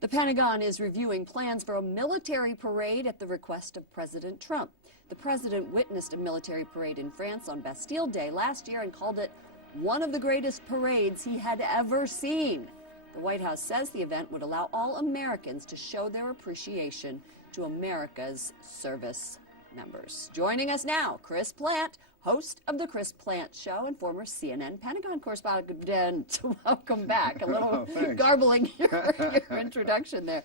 The Pentagon is reviewing plans for a military parade at the request of President Trump. The president witnessed a military parade in France on Bastille Day last year and called it one of the greatest parades he had ever seen. The White House says the event would allow all Americans to show their appreciation to America's service members. Joining us now, Chris Plante, host of The Chris Plante Show and former CNN Pentagon correspondent. Welcome back. A little garbling your introduction there.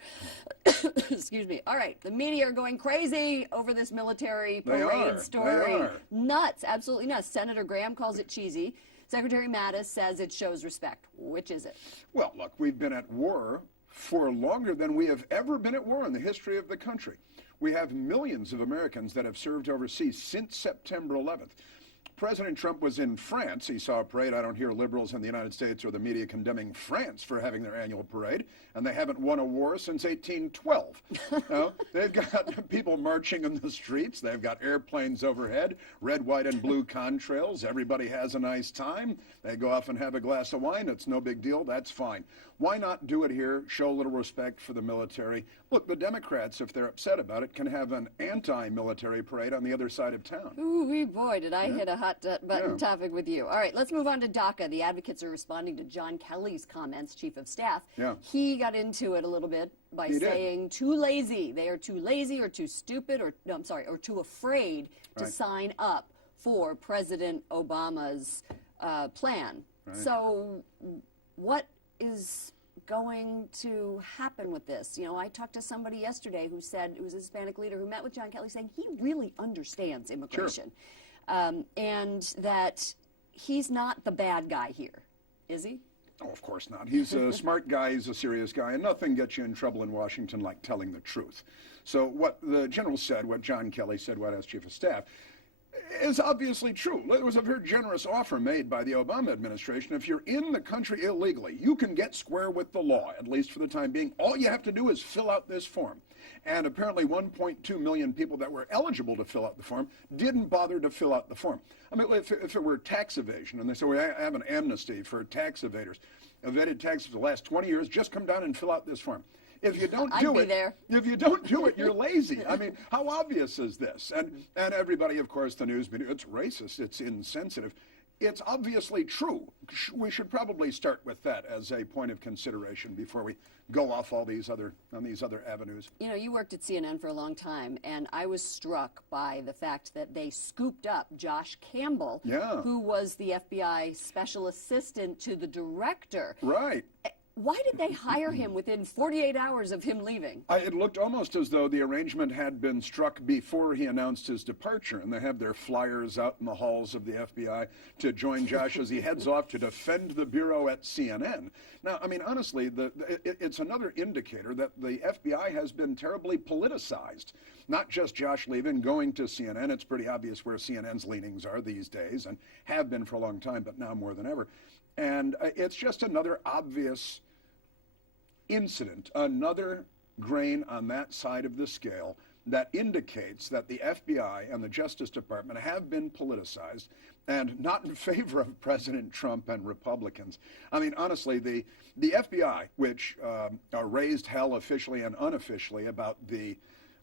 Excuse me. All right, the media are going crazy over this military parade story. They are. Nuts, absolutely nuts. Senator Graham calls it cheesy. Secretary Mattis says it shows respect. Which is it? Well, look, we've been at war for longer than we have ever been at war in the history of the country. We have millions of Americans that have served overseas since September 11th. President Trump was in France. He saw a parade. I don't hear liberals in the United States or the media condemning France for having their annual parade, and they haven't won a war since 1812. They've got people marching in the streets. They've got airplanes overhead, red, white, and blue contrails. Everybody has a nice time. They go off and have a glass of wine. It's no big deal. That's fine. Why not do it here, show a little respect for the military? Look, the Democrats, if they're upset about it, can have an anti-military parade on the other side of town. Ooh, boy, did I hit a hot button topic with you. All right, let's move on to DACA. The advocates are responding to John Kelly's comments, chief of staff. He got into it a little bit by saying too lazy. They are too lazy or too stupid or, no, I'm sorry, or too afraid to sign up for President Obama's plan. So what is going to happen with this? You know, I talked to somebody yesterday who said, it was a Hispanic leader who met with John Kelly, saying he really understands immigration. And that he's not the bad guy here, is he? Oh, of course not. He's a smart guy, he's a serious guy, and nothing gets you in trouble in Washington like telling the truth. So what the general said, what John Kelly said, White House Chief of Staff, is obviously true. It was a very generous offer made by the Obama administration. If you're in the country illegally, you can get square with the law, at least for the time being. All you have to do is fill out this form. And apparently 1.2 million people that were eligible to fill out the form didn't bother to fill out the form. I mean, if it were tax evasion, and they say, we have an amnesty for tax evaders, evaded taxes for the last 20 years, just come down and fill out this form. If you don't do it, if you don't do it, you're lazy. I mean, how obvious is this? And everybody, of course, the news media, it's racist, it's insensitive. It's obviously true. We should probably start with that as a point of consideration before we go off on these other avenues. You know, you worked at CNN for a long time, and I was struck by the fact that they scooped up Josh Campbell, who was the FBI special assistant to the director. Right. Why did they hire him within 48 hours of him leaving? It looked almost as though the arrangement had been struck before he announced his departure, and they have their flyers out in the halls of the FBI to join Josh as he heads off to defend the bureau at CNN. Now, I mean, honestly, it's another indicator that the FBI has been terribly politicized. Not just Josh leaving, going to CNN. It's pretty obvious where CNN's leanings are these days, and have been for a long time, but now more than ever. And it's just another obvious incident, another grain on that side of the scale that indicates that the FBI and the Justice Department have been politicized and not in favor of President Trump and Republicans. I mean, honestly, the FBI, which raised hell officially and unofficially about the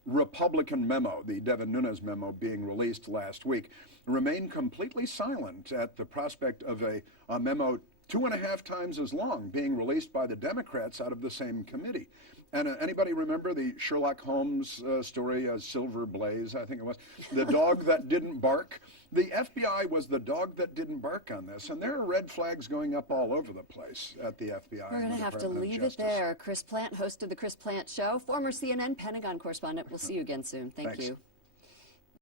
Republican memo, the Devin Nunes memo being released last week, remained completely silent at the prospect of a memo 2.5 times as long being released by the Democrats out of the same committee. And anybody remember the Sherlock Holmes story, Silver Blaze, I think it was, the dog that didn't bark? The FBI was the dog that didn't bark on this, and there are red flags going up all over the place at the FBI. We're going to have to leave it there. Chris Plante, host of The Chris Plante Show, former CNN Pentagon correspondent. We'll see you again soon. Thank you.